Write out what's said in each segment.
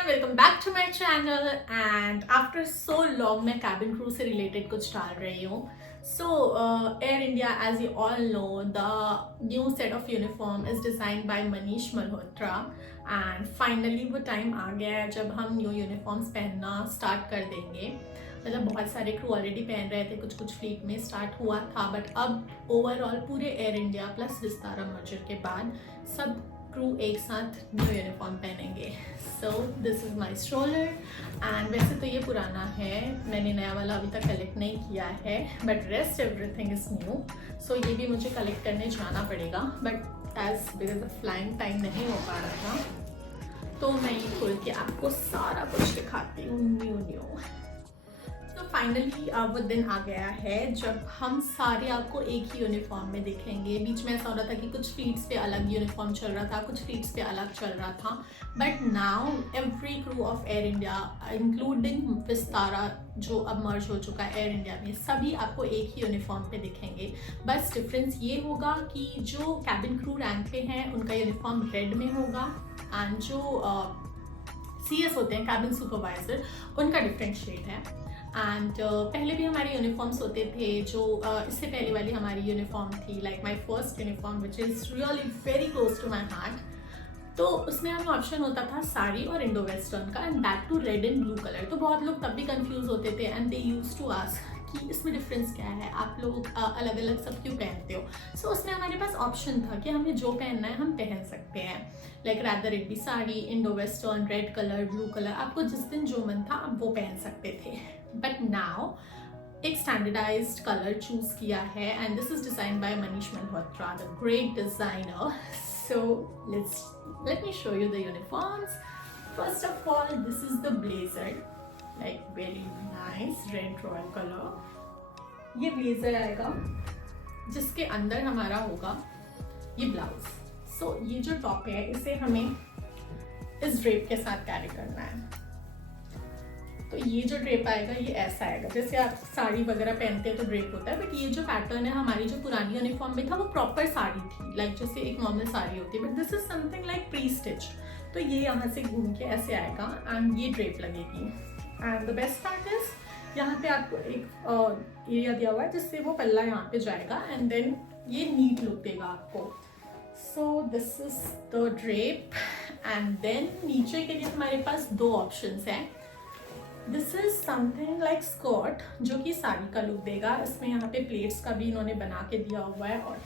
everyone, welcome back to my channel and after so long मैं cabin crew से related कुछ डाल रही हूँ. So Air India, as you all know, the new set of uniform is designed by Manish Malhotra and finally वो time आ गया है जब हम new uniforms पहनना start कर देंगे. मतलब बहुत सारे क्रू ऑलरेडी पहन रहे थे, कुछ कुछ फ्लीट में स्टार्ट हुआ था, बट अब ओवरऑल पूरे air India plus Vistara merger के बाद सब क्रू एक साथ न्यू यूनिफॉर्म पहनेंगे. So this is my stroller and वैसे तो ये पुराना है, मैंने नया वाला अभी तक कलेक्ट नहीं किया है, but rest everything is new. So ये भी मुझे कलेक्ट करने जाना पड़ेगा, but as because of flying time नहीं हो पा रहा था तो मैं ये खोल के आपको सारा कुछ दिखाती हूँ न्यू. तो फाइनली अब वो दिन आ गया है जब हम सारे आपको एक ही यूनिफॉर्म में दिखेंगे. बीच में ऐसा हो रहा था कि कुछ फ्लीट्स पे अलग यूनिफॉर्म चल रहा था, कुछ फ्लीट्स पे अलग चल रहा था, but now every crew of air India including Vistara जो अब मर्ज हो चुका है एयर इंडिया में, सभी आपको एक ही यूनिफॉर्म पे दिखेंगे. बस डिफरेंस ये होगा कि जो कैबिन क्रू रैंक पे हैं उनका यूनिफॉर्म रेड में होगा एंड जो CS होते हैं कैबिन सुपरवाइजर उनका डिफरेंट शेड है. एंड पहले भी हमारे यूनिफॉर्म्स होते थे जो इससे पहले वाली हमारी यूनिफॉर्म थी like my first uniform which is really very close to my heart. तो उसमें हमें ऑप्शन होता था साड़ी और इंडो वेस्टर्न का and that too red and blue colour. तो बहुत लोग तब भी कंफ्यूज होते थे and they use to ask कि इसमें डिफरेंस क्या है, आप लोग अलग अलग सब क्यों पहनते हो. सो उसमें हमारे पास ऑप्शन था कि हमें जो पहनना है हम पहन सकते हैं, like rather it be sari, Indo western, red colour, blue colour, आपको जिस दिन जो मन था आप वो पहन सकते थे. बट नाउ एक स्टैंडर्डाइज्ड कलर चूज किया है and this is design by Manish Malhotra, the great designer. So let me show you the uniforms. First of all, this is the blazer, like very nice red royal color. ये blazer आएगा जिसके अंदर हमारा होगा ये blouse. सो ये जो टॉप है इसे हमें इस ड्रेप के साथ कैरी करना है. तो ये जो ड्रेप आएगा ये ऐसा आएगा जैसे आप साड़ी वगैरह पहनते हैं तो ड्रेप होता है, बट ये जो पैटर्न है हमारी जो पुरानी यूनिफॉर्म में था वो प्रॉपर साड़ी थी, लाइक जैसे एक नॉर्मल साड़ी होती है, but this is something like pre stitch. तो ये यहाँ से घूम के ऐसे आएगा एंड ये ड्रेप लगेगी. And the best part is यहाँ पे आपको एक एरिया दिया हुआ है जिससे वो पल्ला यहाँ पे जाएगा एंड देन ये नीट लुक देगा आपको. So this is the drape and then नीचे के लिए हमारे पास दो ऑप्शंस हैं. This is something like skirt जो कि साड़ी का लुक देगा. इसमें यहाँ पे प्लेट्स का भी इन्होंने बना के दिया हुआ है. और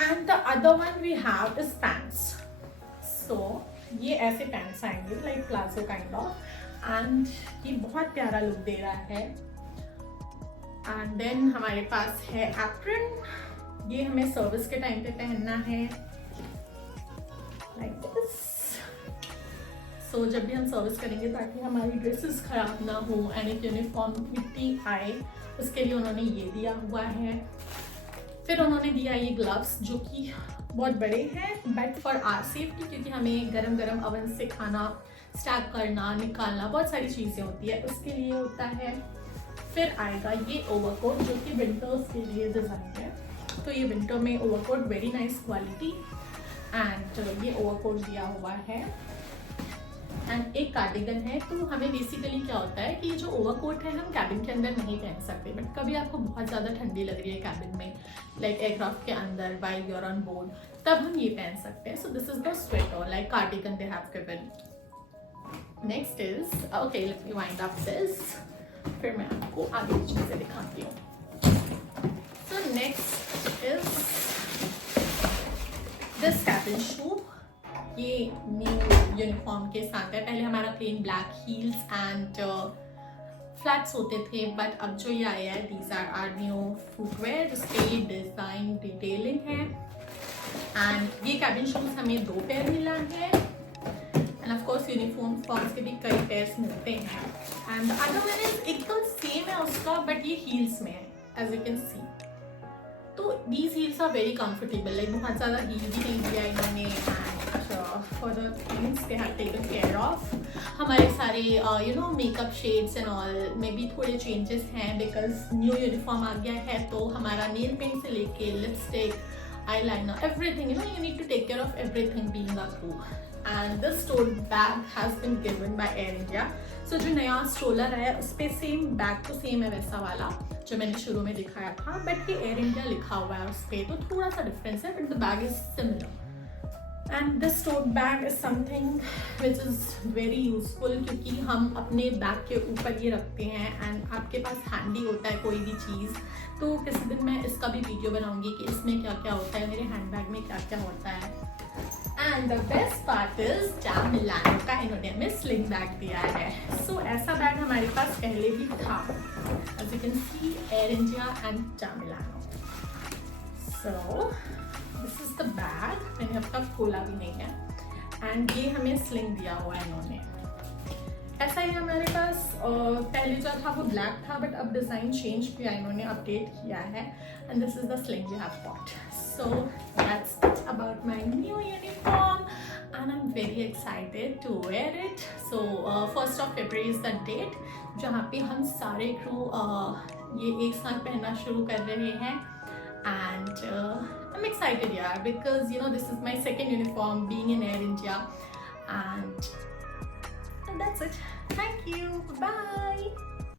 and the other one we have is pants. So ये ऐसे पैंट्स आएंगे like palazzo kind of and ये बहुत प्यारा लुक दे रहा है. एंड देन हमारे पास है एप्रन. ये हमें सर्विस के टाइम पे पहनना है लाइक दिस. सो जब भी हम सर्विस करेंगे ताकि हमारी ड्रेसेस खराब ना हो एंड एक यूनिफॉर्म मिट्टी आए उसके लिए उन्होंने ये दिया हुआ है. फिर उन्होंने दिया ये ग्लव्स जो कि बहुत बड़े हैं बट फॉर आवर सेफ्टी, क्योंकि हमें गरम गरम अवन से खाना स्टैक करना निकालना बहुत सारी चीज़ें होती है, उसके लिए होता है. फिर आएगा ये ओवरकोट जो कि विंटर्स के लिए डिज़ाइन है. तो ये विंटर में overcoat very nice quality and ये ओवरकोट दिया हुआ है एंड एक कार्डिगन है. तो हमें बेसिकली क्या होता है कि ये जो ओवरकोट है हम कैबिन के अंदर नहीं पहन सकते, बट कभी आपको बहुत ज़्यादा ठंडी लग रही है कैबिन में लाइक एयरक्राफ्ट के अंदर while you are on board, तब हम ये पहन सकते हैं. So this is the sweater like cardigan they have given. Next is okay let's me wind up this. फिर मैं आपको आगे की चीज़ें दिखाती हूँ. So next is this cabin shoe. ये न्यू यूनिफॉर्म के साथ है. पहले हमारा plain black heels and flats होते थे, बट अब जो ये आया है दीज आर न्यू फुटवेयर जिसके ये डिज़ाइन डिटेलिंग है. एंड ये कैबिन शूज हमें 2 पेयर मिला है end of course uniform forms के भी कई पेयर्स मिलते हैं. And the other one is एकदम सेम है उसका बट ये हील्स में है एज यू कैन सी. तो these heels are very comfortable, like बहुत ज़्यादा हील भी नहीं दिया इन्होंने and for the things they have taken care of. हमारे सारे you know makeup shades and all में भी थोड़े चेंजेस हैं बिकॉज न्यू यूनिफॉर्म आ गया है. तो हमारा नेल पेंट से लेके lipstick, eyeliner, everything, you know, you need to take care of everything being a crew. and this tote bag has been given by Air India. So जो नया stroller है उस पर सेम बैग तो same है वैसा वाला जो मैंने शुरू में दिखाया था, बट ये एयर इंडिया लिखा हुआ है उस पर, तो थोड़ा सा डिफरेंस है, but the bag is similar. And this tote bag is something which is very useful, क्योंकि हम अपने बैग के ऊपर ये रखते हैं एंड आपके पास हैंडी होता है कोई भी चीज़. तो किसी दिन मैं इसका भी वीडियो बनाऊंगी कि इसमें क्या क्या होता है, मेरे हैंड बैग में क्या क्या होता है. And the best part is jam Milano का इन्होंने हमें स्लिंग बैग दिया है. सो ऐसा बैग हमारे पास पहले भी था, as you can see Air India and Jam Milano. So this is the bag, मैंने अब तक खोला भी नहीं है, एंड ये हमें स्लिंग दिया हुआ है इन्होंने. ऐसा ही हमारे पास पहले जो था वो ब्लैक था, बट अब डिज़ाइन चेंज किया इन्होंने, अपडेट किया है, and this is the sling we have bought. So that's it about my new uniform and I'm very excited to wear it. So 1st of February is the date जहाँ पे हम सारे crew ये एक साथ पहनना शुरू कर रहे हैं, and I'm excited यार, because you know this is my second uniform being in Air India, and that's it. Thank you. Bye.